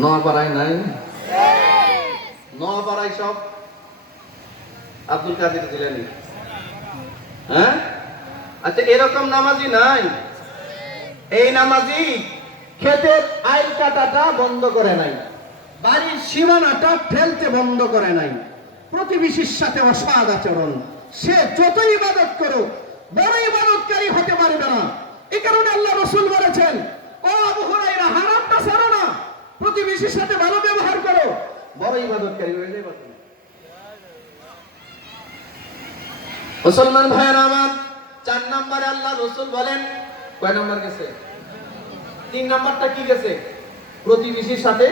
নোয়াপাড়ায় নাই? সব? আব্দুল কাদের হ্যাঁ? আচ্ছা এরকম নামাজি নাই। এই নামাজি ক্ষেতের আইল কাটাটা বন্ধ করে নাই। বাড়ির সীমানাটা ফেলতে বন্ধ করে নাই। প্রতিবেশীর সাথে অসাদ আচরণ। সে যতই ইবাদত করুক, বড় ইবাদতকারী হতে পারবে না। এই কারণে আল্লাহ রসুল বলেছেন, ও আবু হুরাইরা হারামটা প্রতিবেশীর সাথে ভালো ব্যবহার করো। বড় ইবাদতকারী হয়ে যাবে মুসলমান ভাইয়ের আমার, চার নম্বরে আল্লাহ রসুল বলেন, কয় নম্বর গেছে? তিন নম্বরটা কি গেছে? প্রতিবেশীর সাথে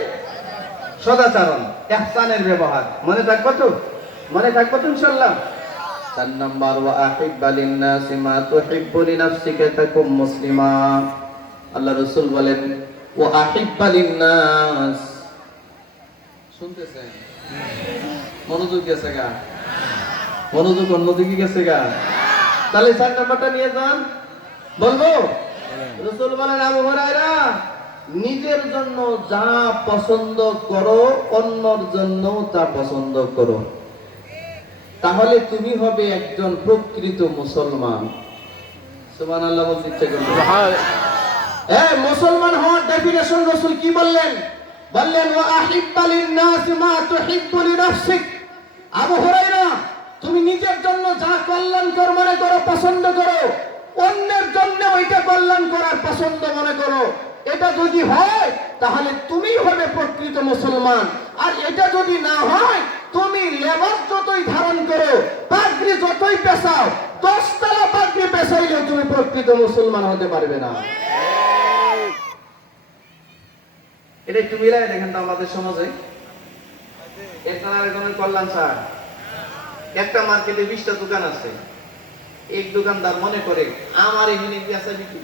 সদাচরণ ইহসানের ব্যবহার। মনে থাকব তো? মনে থাকব তো ইনশাআল্লাহ? চার নম্বর, ওয়া আহিব্বা লিন-নাসি মা তুহিব্বু লিনাফসিকা তাকুম মুসলিমা। আল্লাহ রাসূল বলেন লিন-নাস। শুনতেছেন? মনোযোগ গেছে গা। মনোযোগ অন্যদিকে গেছে গা। তাহলে চার নম্বরটা নিয়ে যান। বলব? রসুল বলেন আবু নিজের জন্য যা পছন্দ করো অন্যর জন্য তা পছন্দ করো। তাহলে তুমি হবে একজন প্রকৃত মুসলমান। সুবহান আল্লাহ বলতে ইচ্ছে করল হ্যাঁ মুসলমান হওয়ার ডেফিনেশন রসুল কি বললেন? বললেন, ওয়া আহিব্বা লিন-নাস মা তুহিব্বু লিনাফসিক। আবু হুরায়রা, তুমি নিজের জন্য যা কল্যাণকর মনে করো, পছন্দ করো। অন্যের জন্য ওইটা কল্যাণ করার পছন্দ মনে করো। এটা যদি হয়, তাহলে তুমি হবে প্রকৃত মুসলমান। আর এটা যদি না হয়, তুমি লেবাস যতই ধারণ করো, পাগড়ি যতই পেশাও দশতলা পাগড়ি পেশাইলেও তুমি প্রকৃত মুসলমান হতে পারবে না। এটা একটু মিলাই দেখেন তো আমাদের সমাজে। একটা কল্যাণ একটা মার্কেটে বিশটা দোকান আছে। এক দোকানদার মনে করে, আমার এখানে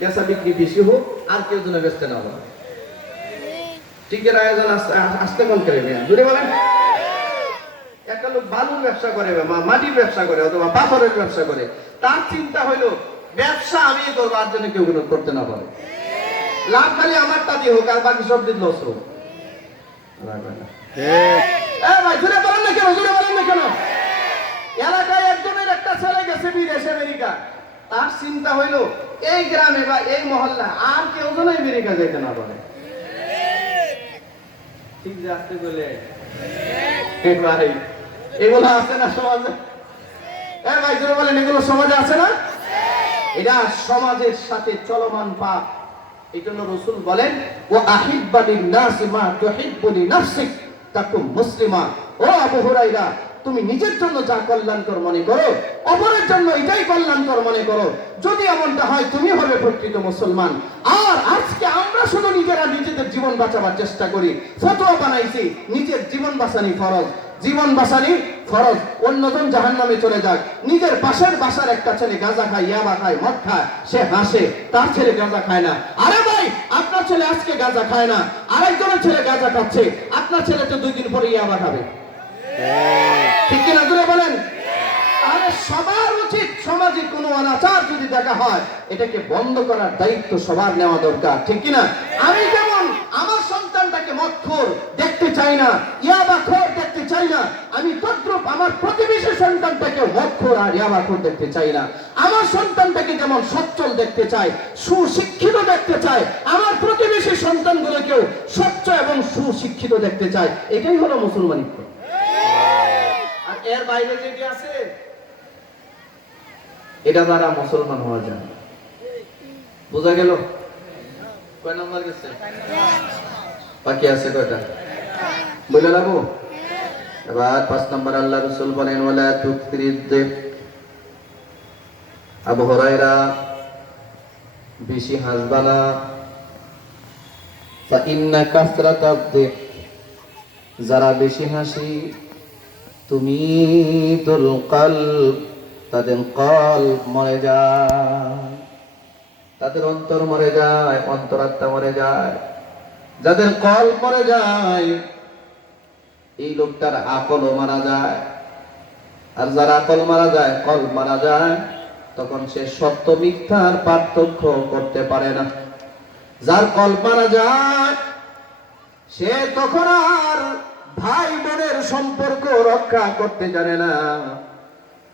বেচা বিক্রি বেশি হোক, আর কেউ যেন বেচতে না পারে। টিকের আয়োজন আসতে কোন করে দূরে বলেন। একটা লোক বালুর ব্যবসা করে, বা মাটির ব্যবসা করে, অথবা পাথরের ব্যবসা করে। তার চিন্তা হইল, ব্যবসা আমি করব, আর জন্য কেউ করতে না পারে। লাভ খালি আমার তাদি হোক আর বাকি সব দিন লস হোক। না ভাই জুড়ে বলেন না কেন জুড়ে বলেন না কেন? এলাকায় একজনের একটা ছেলে গেছে বিদেশ আমেরিকা। তার চিন্তা হইল এই গ্রামে বা এই মহল্লা আর কেউ যেন আমেরিকা যাইতে না পারে। ঠিক যে আসতে বলে। ভাই এগুলো আছে না সমাজে? এ ভাই জোরে বলেন এগুলো সমাজে আছে না? এটা সমাজের সাথে চলমান পাপ। এই জন্য রসুল বলেন ও আহিব্বালিন নাসি মা তুহিব্বুলি নাফসিক তাকুম মুসলিমা, ও আবু হুরাইরা তুমি নিজের জন্য যা কল্যাণকর মনে করো, অপরের জন্য এটাই কল্যাণকর মনে করো। যদি এমনটা হয়, তুমি হবে প্রকৃত মুসলমান। আর আজকে আমরা শুধু নিজেরা নিজেদের জীবন বাঁচাবার চেষ্টা করি। ফতোয়া বানাইছি, নিজের জীবন বাঁচানি ফরজ। জীবন বাঁচানি ফরজ অন্যজন জাহান নামে চলে যাক। নিজের পাশের বাসার একটা ছেলে গাঁজা খায়, ইয়াবা খায়, মদ খায়, সে হাসে, তার ছেলে গাঁজা খায় না। আরে ভাই, আপনার ছেলে আজকে গাঁজা খায় না। আরেকজনের ছেলে গাঁজা খাচ্ছে, আপনার ছেলে তো দুই দিন পরে ইয়াবা খাবে। ঠিক কিনা দূরে বলেন? সবার উচিত সমাজে কোনো অনাচার যদি দেখা হয়, এটাকে বন্ধ করার দায়িত্ব সবার নেওয়া দরকার। ঠিক কিনা? আমি যেমন আমার সন্তানটাকে মক্ষর দেখতে চাই না, ইয়াবা খোর দেখতে চাই না, আমি আমার প্রতিবেশী সন্তানটাকে মক্ষর আর ইয়াবা খোর দেখতে চাই না। আমার সন্তানটাকে যেমন সচ্ছল দেখতে চাই সুশিক্ষিত দেখতে চাই আমার প্রতিবেশী সন্তানগুলোকেও স্বচ্ছ এবং সুশিক্ষিত দেখতে চাই এটাই হলো মুসলমানিত্ব আর এর বাইরে যেটি আছে? এটা দ্বারা মুসলমান হওয়া যায়। বোঝা গেল? কয় নাম্বার গেছে? বাকি আছে কয়টা? বলে রাখব এবার পাঁচ নম্বর আল্লাহ রসুল বলেন ওলা তুকরিদ্দে আবু হরাইরা বেশি হাসবানা ইন্না কাসরা কাব্দে যারা বেশি হাসি, তুমি তোর কাল তাদের কল মরে যায়। তাদের অন্তর মরে যায়, অন্তরাত্মা মরে যায়। যাদের কল মরে যায় এই লোকটার আকলও মারা যায়। আর যার আকল মারা যায়, কল মারা যায়, তখন সে সত্য মিথ্যার পার্থক্য করতে পারে না। যার কল মারা যায়, সে তখন আর ভাই বোনের সম্পর্ক রক্ষা করতে জানে না।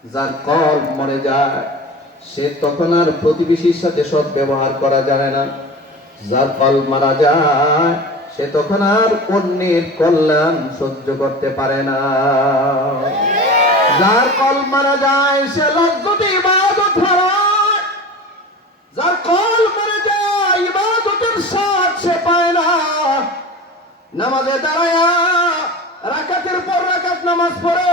যার কল মরে যায়, সে তখন আর প্রতিবেশীর সাথে সৎ ব্যবহার করা জানে না। যার কল মারা যায় সে তখন আর অন্যের কল্যাণ সহ্য করতে পারে না। যার কল মারা যায়, সে লজ্জতে ইবাদত যার কল মারা যায়, ইবাদতের স্বাদ সে পায় না। নামাজে দাঁড়ায়া রাকাতের পর রাকাত নামাজ পড়ে,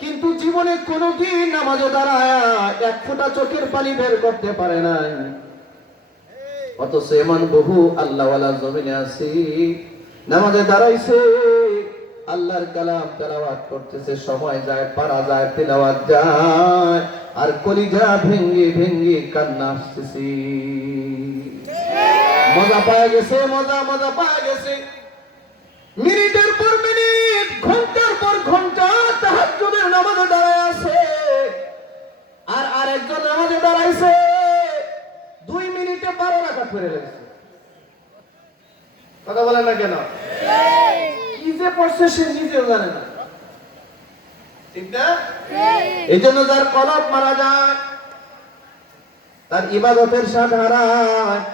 কিন্তু জীবনে কোনোদিন নামাজে দাঁড়ায়া এক ফোঁটা চোখের পানি বের করতে পারে নাই। অথচ এমন বহু আল্লাহওয়ালা জমিনে আছে, নামাজে দাঁড়াইছে, আল্লাহর কালাম তেলাওয়াত করতেছে, সময় যায়, পারা যায়, তেলাওয়াত যায়, আর কলিজা ভেঙ্গে ভেঙ্গে কান্না আসতেছে। মজা পাওয়া গেছে, মজা মজা পাওয়া গেছে। মিনিটের পর মিনিট, ঘণ্টার পর ঘণ্টা তাহাজ্জুদের নামাজে দাঁড়ায় আছে। আর আরেকজন নামাজে দাঁড়াইছে লেগেছে। কথা বলে না কেন? কি যে পড়ছে সে নিজেও জানে না। ঠিক না? এই জন্য যার কলপ মারা যায় তার ইবাদতের স্বাদ হারায়।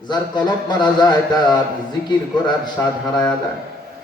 যার কলব মারা যায় তার জিকির করার স্বাদ হারায় যায়।